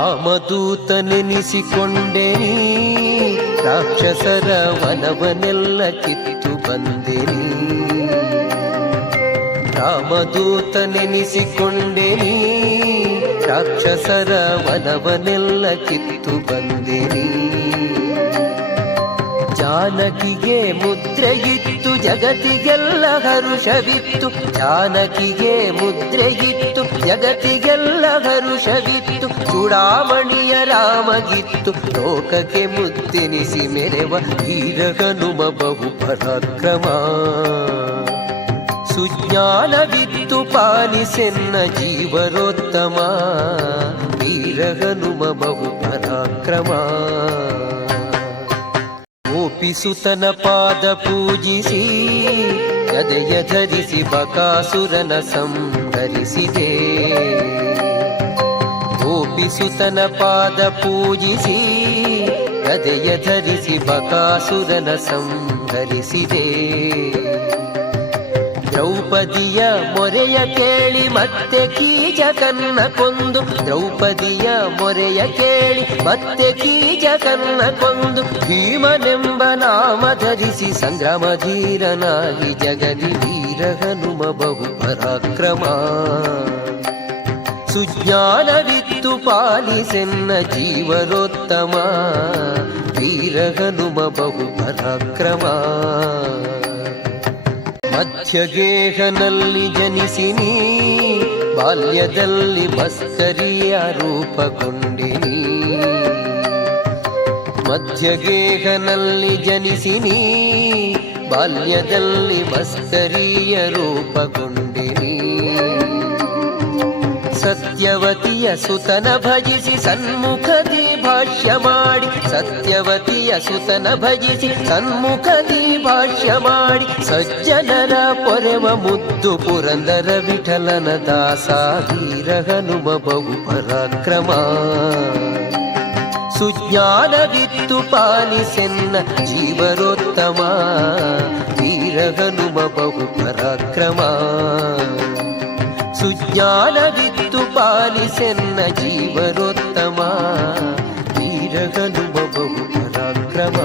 ರಾಮದೂತನೆನಿಸಿಕೊಂಡೆ ನೀ ರಾಕ್ಷಸರ ವನವನೆಲ್ಲ ಕಿತ್ತು ಬಂದೆ ನೀ. ರಾಮದೂತನೆನಿಸಿಕೊಂಡೆ ನೀ ರಾಕ್ಷಸರ ವನವನೆಲ್ಲ ಕಿತ್ತು ಬಂದೆ ನೀ. ಜಾನಕಿಗೆ ಮುದ್ರೆಗಿತ್ತು ಜಗತಿಗೆಲ್ಲ ಹರುಷವಿತ್ತು. ಜಾನಕಿಗೆ ಮುದ್ರೆಗಿತ್ತು ಜಗತಿಗೆಲ್ಲ ಹರುಷವಿತ್ತು. ಚೂಡಾಮಣಿಯ ರಾಮಗಿತ್ತು, ಲೋಕಕ್ಕೆ ಮುತ್ತೆನಿಸಿ ಮೆರೆವ ಹೀರಗನುಮ ಬಹು ಪರಾಕ್ರಮ. ಸುಜ್ಞಾನವಿತ್ತು, ಪಾಲಿಸೆನ್ನ ಜೀವರೋತ್ತಮ ವೀರಗನುಮ ಬಹು ಪರಾಕ್ರಮ. ಗೋಪಿಸುತನ ಪಾದ ಪೂಜಿಸಿ ಗದೆಯ ಧರಿಸಿ ಬಕಾಸುರನ ಸಂಧರಿಸಿದೆ. ಗೋಪಿಸುತನ ಪಾದ ಪೂಜಿಸಿ ಗದೆಯ ಧರಿಸಿ ಬಕಾಸುರನ ಸಂಹರಿಸಿದೆ ದ್ರೌಪದಿಯ ಮೊರೆಯ ಕೇಳಿ ಮತ್ತೆ ಕೀಚಕನ್ನ ಕೊಂದು ದ್ರೌಪದಿಯ ಮೊರೆಯ ಕೇಳಿ ಮತ್ತೆ ಕೀಚಕನ್ನ ಕೊಂದು ಭೀಮನೆಂಬ ನಾಮ ಧರಿಸಿ ಸಂಗ್ರಾಮ ಧೀರನಾಗಿ ಜಗದಿ ವೀರ ಹನುಮ ಬಹು ಪರಾಕ್ರಮ ಸುಜ್ಞಾನವಿತ್ತು ಪಾಲಿಸೆನ್ನ ಜೀವರೋತ್ತಮ ವೀರ ಹನುಮ ಬಹು ಪರಾಕ್ರಮ ಮಧ್ಯಗೇಹನಲ್ಲಿ ಜನಿಸಿ ನೀ ಬಾಲ್ಯದಲ್ಲಿ ಮಸ್ಕರಿಯ ರೂಪಗೊಂಡಿನಿ. ಮಧ್ಯಗೇಹನಲ್ಲಿ ಜನಿಸಿ ನೀ ಬಾಲ್ಯದಲ್ಲಿ ಮಸ್ಕರಿಯ ರೂಪಗೊಂಡಿನಿ. ಸತ್ಯವತಿಯ ಸುತನ ಭಜಿಸಿ ಸನ್ಮುಖದಿ ಭಾಷ್ಯ ಮಾಡಿ ಸತ್ಯವತಿಯ ಸುತನ ಭಜಿಸಿ ಸನ್ಮುಖದಿ ಭಾಷ್ಯ ಮಾಡಿ ಸಜ್ಜನರ ಪೊರೆವ ಮುದ್ದು ಪುರಂದರ ವಿಠಲನ ದಾಸ ವೀರ ಹನುಮ ಬಹು ಪರಾಕ್ರಮ ಸುಜ್ಞಾನವಿತ್ತು ಪಾಲಿಸೆನ್ನ ಜೀವರೋತ್ತಮ ವೀರ ಹನುಮ ಬಹು ಪರಾಕ್ರಮ ಸುಜ್ಞಾನವಿತ್ತು ಪಾಲಿಸೆನ್ನ ಜೀವರೋತ್ತಮ ತೀರಗನುಮ ಬಹು ಪರಾಕ್ರಮ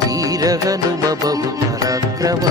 ತೀರಗನುಮ ಬಹು ಪರಾಕ್ರಮ